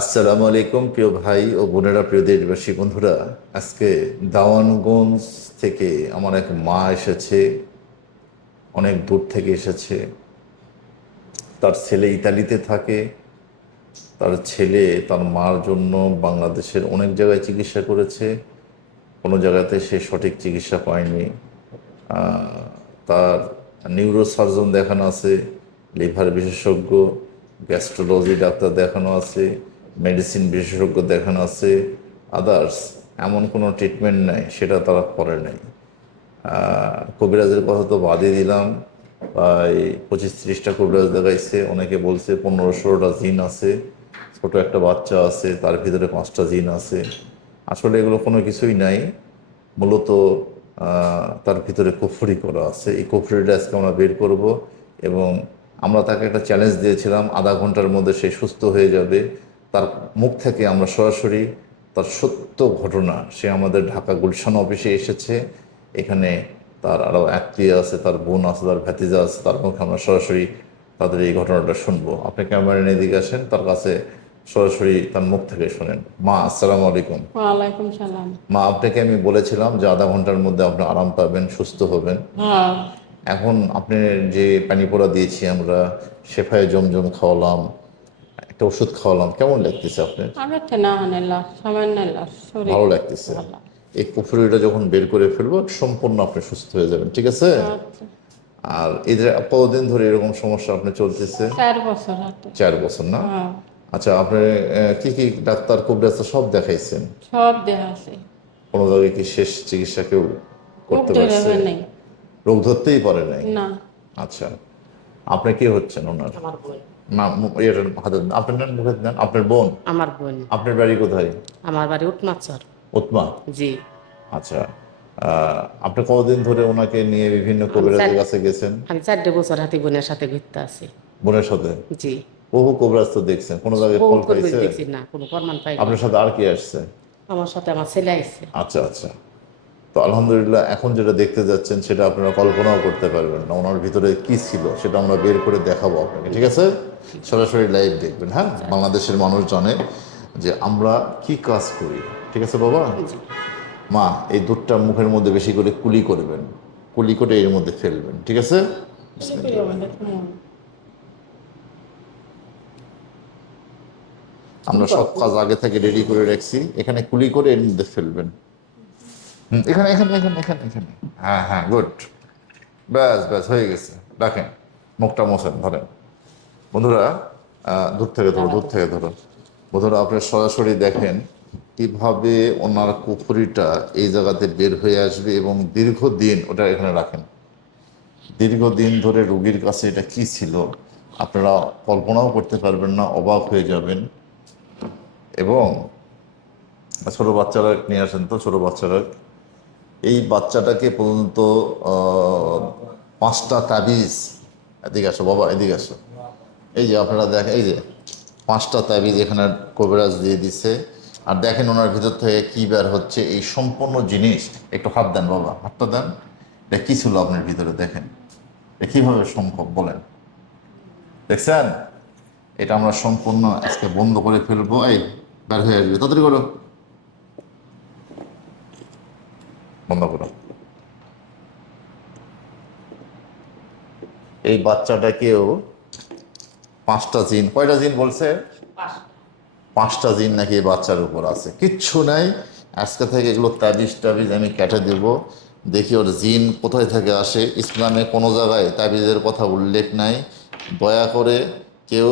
আসসালামু আলাইকুম, প্রিয় ভাই ও বোনেরা, প্রিয় দেশবাসী, বন্ধুরা। আজকে দাওয়ানগঞ্জ থেকে আমার এক মা এসেছে, অনেক দূর থেকে এসেছে। তার ছেলে ইতালিতে থাকে। তার ছেলে তার মার জন্য বাংলাদেশের অনেক জায়গায় চিকিৎসা করেছে। কোনো জায়গাতে সে সঠিক চিকিৎসা পায়নি। তার নিউরোসার্জন দেখানো আছে লিভার বিশেষজ্ঞ গ্যাস্ট্রোলজি ডাক্তার দেখানো আছে। মেডিসিন বিশেষজ্ঞ দেখানো আছে। আদার্স এমন কোনো ট্রিটমেন্ট নাই, সেটা তারা করে নাই। কবিরাজের কথা তো বাদই দিলাম। প্রায় পঁচিশ ত্রিশটা কবিরাজ দেখাইছে। অনেকে বলছে পনেরো ষোলোটা জিন আছে। ছোট একটা বাচ্চা আছে, তার ভিতরে পাঁচটা জিন আছে। আসলে এগুলো কোনো কিছুই নাই। মূলত তার ভিতরে কুফরি করা আছে। এই কুফরিটা আজকে আমরা বের করব এবং আমরা তাকে একটা চ্যালেঞ্জ দিয়েছিলাম। আধা ঘণ্টার মধ্যে সে সুস্থ হয়ে যাবে। তার মুখ থেকে আমরা সরাসরি তার সত্য ঘটনা সে আমাদের ঢাকা গুলশান অফিসে এসেছে। এখানে তার আরও আত্মীয় আছে তার বোন আছে তার ভ্যাতিজা আছে তার মুখে আমরা সরাসরি তাদের এই ঘটনাটা শুনব। আপনি ক্যামেরা নিয়ে দিকে আসেন তার কাছে সরাসরি তার মুখ থেকে শোনেন। মা আসসালাম আলাইকুম। ওয়ালাইকুম সালাম। মা আপনাকে আমি বলেছিলাম যে আধা ঘণ্টার মধ্যে আপনি আরাম পাবেন সুস্থ হবেন। হ্যাঁ। এখন আপনি যে পানি পোড়া দিয়েছি আমরা শেফায় জমজম খাওয়ালাম একটা ওষুধ খাওয়ালাম। কেমন লাগতেছে আপনার? না সামান্য ভালো লাগতেছে। এই কুফুরিটা যখন বের করে ফেলব সম্পূর্ণ আপনি সুস্থ হয়ে যাবেন ঠিক আছে? আচ্ছা, আর এই যে কতদিন ধরে এরকম সমস্যা আপনি চলতেছে? চার বছর চার বছর না? হ্যাঁ। আচ্ছা আপনি কি কি ডাক্তার কবিরাজ সব দেখাইছেন? সব দেহ কোনো জায়গায় কি শেষ চিকিৎসা কেউ করতে পারছে? রোগ ধরতেই পারে নাই? না। আচ্ছা। আপনি কি হচ্ছেন ওনার? আমার দেন। আপনার মুখে দেন। আপনার বোন? আমার বোন। আপনার বাড়ি কোথায়? আমার বাড়ি উটমাচর উৎমা জি। আচ্ছা আপনি কতদিন ধরে ওনাকে নিয়ে বিভিন্ন কবিরাজের কাছে গেছেন? আমি চারটে বছর হাতি বোনের সাথে ঘুরতে আছি বোনের সাথে? জি। বহু কবিরাজ তো দেখছেন। কোনো জায়গায় ফল পাইছে? না কোনো প্রমাণ পাই আপনার সাথে আর কি আসছে? আমার সাথে আমার ছেলে আইছে। আচ্ছা আচ্ছা। তো আলহামদুলিল্লাহ এখন যেটা দেখতে যাচ্ছেন সেটা আপনারা কল্পনাও করতে পারবেন না। ওনার ভিতরে কি ছিল সেটা আমরা বের করে দেখাবো আপনাকে ঠিক আছে? সরাসরি লাইভ দেখবেন হ্যাঁ? বাংলাদেশের মানুষ জানে যে আমরা কি কাজ করি ঠিক আছে বাবা? মা এই দুধটা মুখের মধ্যে বেশি করে কুলি করবেন কুলি করে এর মধ্যে ফেলবেন ঠিক আছে? আমরা সব কাজ আগে থেকে রেডি করে রাখছি এখানে কুলি করে এর মধ্যে ফেলবেন। হুম, এখানে এখানে এখানে এখানে এখানে। হ্যাঁ হ্যাঁ গুড ব্যাস ব্যাস হয়ে গেছে। রাখেন মুখটা মোছেন ধরেন। বন্ধুরা দূর থেকে ধরো দূর থেকে ধরো। বন্ধুরা আপনি সরাসরি দেখেন কীভাবে ওনার কুফুরিটা এই জায়গাতে বের হয়ে আসবে এবং দীর্ঘদিন ওটা এখানে রাখেন। দীর্ঘদিন ধরে রুগীর কাছে এটা কি ছিল আপনারা কল্পনাও করতে পারবেন না অবাক হয়ে যাবেন। এবং ছোট বাচ্চারা নিয়ে আসেন তো ছোট বাচ্চারা। এই বাচ্চাটাকে পর্যন্ত পাঁচটা তাবিজ, এদিকে আসো বাবা, এদিকে আসো। এই যে আপনারা দেখেন, এই যে পাঁচটা তাবিজ এখানে কবিরাজ দিয়ে দিছে। আর দেখেন ওনার ভিতর থেকে কি বের হচ্ছে, এই সম্পূর্ণ জিনিস। একটু হাত দেন বাবা, হাতটা দেন। এটা কি ছিল আপনার ভিতরে, দেখেন। এটা কীভাবে সম্ভব, বলেন। দেখছেন? এটা আমরা সম্পূর্ণ আজকে বন্ধ করে ফেলব। এই, বের হয়ে আসবে। তাড়াতাড়ি করো। বন্ধ করো এই বাচ্চাটাকেও পাঁচটা জিন, কয়টা জিন বলছে? পাঁচটা জিন নাকি এই বাচ্চার উপর আছে। কিচ্ছু নাই। আজকে থেকে এগুলো তাবিজ টাবিজ আমি কেটে দেব। দেখি ওর জিন কোথায় থেকে আসে। ইসলামে কোনো জায়গায় তাবিজের কথা উল্লেখ নাই। দয়া করে কেউ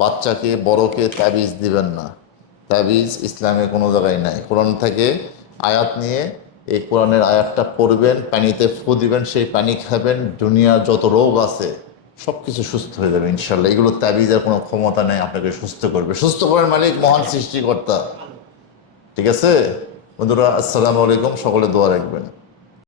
বাচ্চাকে, বড়কে তাবিজ দিবেন না। তাবিজ ইসলামে কোনো জায়গায় নাই। কোরআন থেকে আয়াত নিয়ে এই কোরআনের আয়াতটা পড়বেন, পানিতে ফু দিবেন, সেই পানি খাবেন, দুনিয়ার যত রোগ আছে সব কিছু সুস্থ হয়ে যাবে ইনশাল্লাহ এগুলো তাবিজের কোনো ক্ষমতা নেই, আপনাকে সুস্থ করবে। সুস্থ করার মালিক মহান সৃষ্টিকর্তা। ঠিক আছে? বন্ধুরা, আসসালামু আলাইকুম, সকলে দোয়া রাখবেন।